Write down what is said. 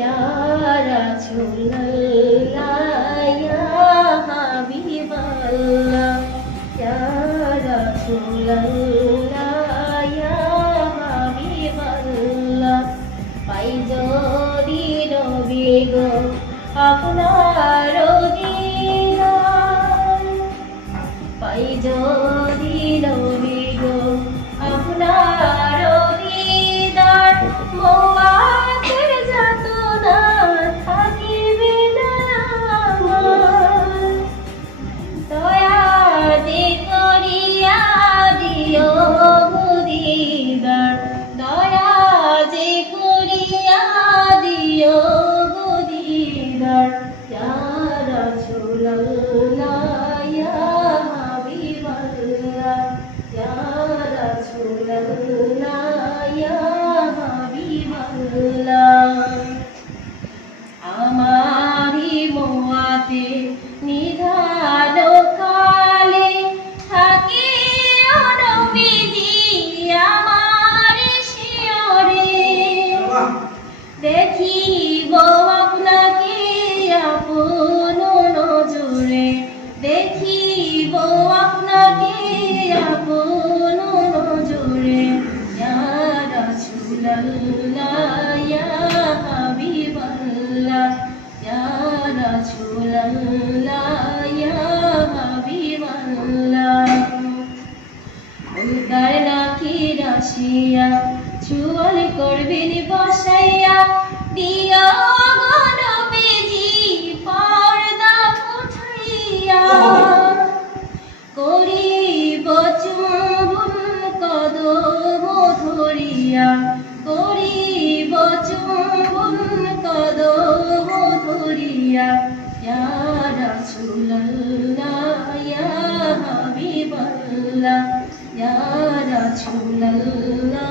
Ya Rasulullah, ya Habiballah, ya Rasulullah, ya Habiballah. পাই যদি নবী গো আপনার দিদার, পাই যদি নবী গো আপনার দিদার, মওয়াতের যাতনা থাকিবে না আমার। দয়া যে করিয়া দিও গো দিদার, দয়া যে করিয়া দিও গো দিদার। ইয়া রাসূলুল্লাহ, ইয়া হাবিবাল্লাহ, ইয়া রাসূলুল্লাহ, ইয়া হাবিবাল্লাহ। আমারি মোয়াতে নিধান কালে থাকি নবীজি আমার শিয়রে, দেখিব আপনাকে আপন নজরে, দেখিব আপনাকে আপন নজরে। ইয়া রাসূলুল্লাহ, ইয়া হাবিবাল্লাহ, ইয়া রাসূলুল্লাহ, ইয়া হাবিবাল্লাহ। উদার নাকি রাশিয়া চুয়াল করবেন বসাইয়া, দিও গো নবীজি পর্দা উঠাইয়া। করিব চুম্বন কদম ধরিয়া, করিব চুম্বন কদম ধরিয়া। ইয়া রাসূলুল্লাহ, ইয়া হাবিবাল্লাহ, ইয়া রাসূলুল্লাহ,